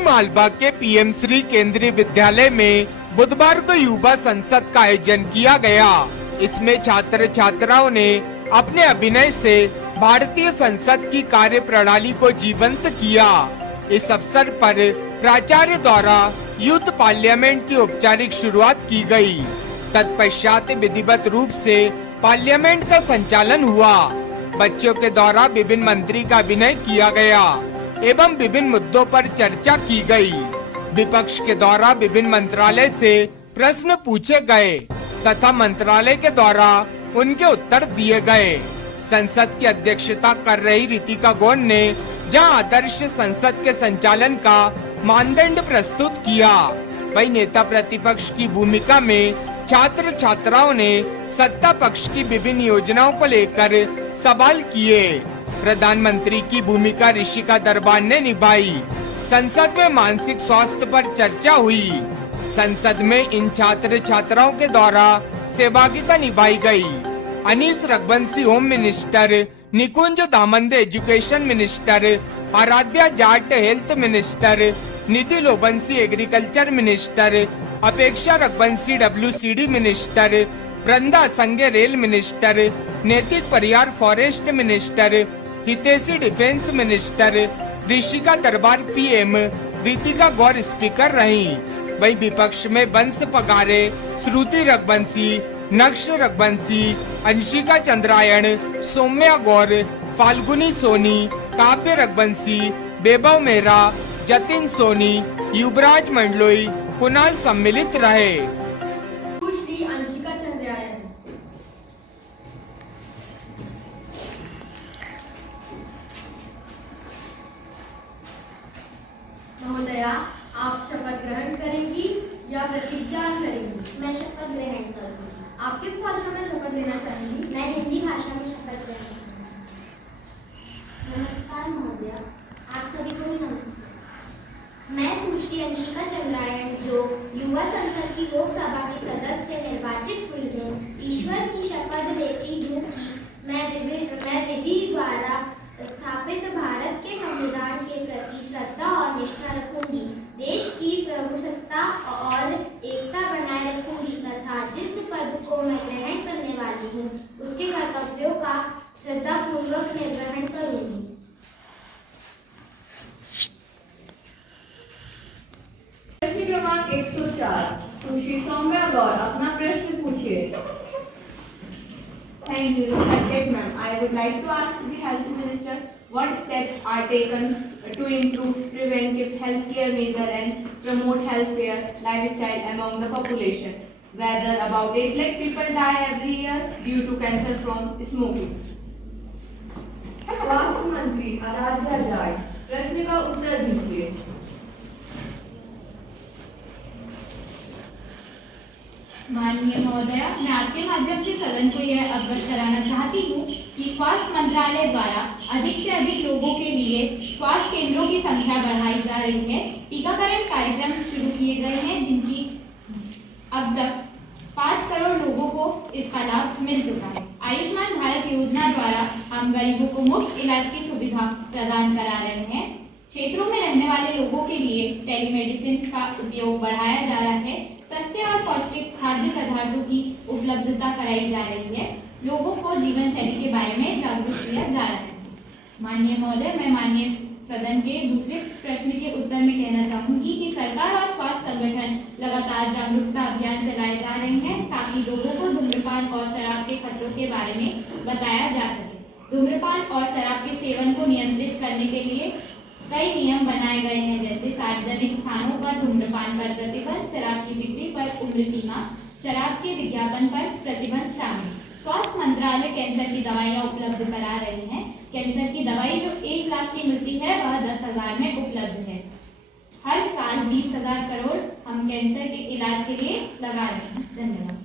मालवा के पीएम श्री केंद्रीय विद्यालय में बुधवार को युवा संसद का आयोजन किया गया। इसमें छात्र छात्राओं ने अपने अभिनय से भारतीय संसद की कार्य प्रणाली को जीवंत किया। इस अवसर पर प्राचार्य द्वारा यूथ पार्लियामेंट की औपचारिक शुरुआत की गई। तत्पश्चात विधिवत रूप से पार्लियामेंट का संचालन हुआ। बच्चों के द्वारा विभिन्न मंत्री का अभिनय किया गया एवं विभिन्न मुद्दों पर चर्चा की गई। विपक्ष के द्वारा विभिन्न मंत्रालय से प्रश्न पूछे गए तथा मंत्रालय के द्वारा उनके उत्तर दिए गए। संसद की अध्यक्षता कर रही रितिका गौड़ ने जहां आदर्श संसद के संचालन का मानदंड प्रस्तुत किया, वहीं नेता प्रतिपक्ष की भूमिका में छात्र छात्राओं ने सत्ता पक्ष की विभिन्न योजनाओं को लेकर सवाल किए। प्रधानमंत्री की भूमिका ऋषिका दरबार ने निभाई। संसद में मानसिक स्वास्थ्य पर चर्चा हुई। संसद में इन छात्र छात्राओं के द्वारा सहभागिता निभाई गई। Anis Raghuvanshi home minister, Nikunj Damande education minister, Aaradhya Jat health minister, Nidhi Lobansi agriculture minister, Apeksha Raghuvanshi WCD minister, Vrinda Sanghe rail minister, Naitik Parihar forest minister, Hiteshi defence minister, Rishika Darbar PM, Ritika Gaur speaker रही। वहीं विपक्ष में वंश पगारे, श्रुति रघुवंशी, नक्श रघुवंशी, अंशिका चंद्रायण, सौम्या गौड़, फाल्गुनी सोनी, काव्य रघुवंशी, वैभव मेहरा, जतिन सोनी, युवराज मंडलोई, कुणाल सम्मिलित रहे। श्री अंशिका चंद्रायण। महोदया, आप शपथ ग्रहण करेंगी या प्रतिज्ञा करेंगी? मैं शपथ ग्रहण करूंगी। आप किस भाषा में शपथ लेना चाहेंगी? मैं हिंदी भाषा में शपथ ग्रहण करना चाहूँगी। नमस्कार महोदया, आप सभी को नमस्कार। मैं सुश्री अंशिका चंद्रायण, जो युवा संसद की लोकसभा की सदस्य निर्वाचित हुई हूँ, ईश्वर की शपथ लेती हूँ कि मैं विधि द्वारा स्थापित भारत के संविधान के प्रति श्रद्धा और निष्ठा रखूंगी, देश की प्रभुसत्ता और एकता बनाए रखूंगी तथा जिस पद को मैं ग्रहण करने वाली हूँ उसके कर्तव्यों का श्रद्धापूर्वक निर्वहन करूंगी। प्रश्न क्रमांक 104, सुश्री सौम्या गौड़, अपना प्रश्न पूछिए। Thank you, respected ma'am. I would like to ask the health minister what steps are taken to improve preventive healthcare measures and promote healthier lifestyle among the population. Whether about 8 lakh people die every year due to cancer from smoking. स्वास्थ्य मंत्री आराध्या जाट, प्रश्न का उत्तर दीजिए। माननीय महोदया, मैं आपके माध्यम से सदन को यह अवगत कराना चाहती हूँ कि स्वास्थ्य मंत्रालय द्वारा अधिक से अधिक लोगों के लिए स्वास्थ्य केंद्रों की संख्या बढ़ाई जा रही है। टीकाकरण कार्यक्रम शुरू किए गए हैं, जिनकी अब तक 5 करोड़ लोगों को इसका लाभ मिल चुका है। आयुष्मान भारत योजना द्वारा हम गरीबों को मुफ्त इलाज की सुविधा प्रदान करा रहे हैं। क्षेत्रों में रहने वाले लोगों के लिए टेलीमेडिसिन का उपयोग बढ़ाया जा रहा है। सस्ते और पौष्टिक खाद्य पदार्थों की उपलब्धता कराई जा रही है। लोगों को जीवन शैली के बारे में जागरूक किया जा रहा है। माननीय महोदय, मैं माननीय सदन के दूसरे प्रश्न के उत्तर में कहना चाहूंगी कि सरकार और स्वास्थ्य संगठन लगातार जागरूकता अभियान चलाए जा रहे हैं ताकि लोगों को धूम्रपान और शराब के खतरों के बारे में बताया जा सके। धूम्रपान और शराब के सेवन को नियंत्रित करने के लिए कई नियम बनाए गए हैं, जैसे सार्वजनिक स्थानों पर धूम्रपान पर प्रतिबंध, शराब की बिक्री पर उम्र सीमा, शराब के विज्ञापन पर प्रतिबंध शामिल। स्वास्थ्य मंत्रालय कैंसर की दवाइयाँ उपलब्ध करा रहे हैं। कैंसर की दवाई जो 1 लाख की मिलती है वह 10,000 में उपलब्ध है। हर साल 20,000 करोड़ हम कैंसर के इलाज के लिए लगा रहे हैं। धन्यवाद।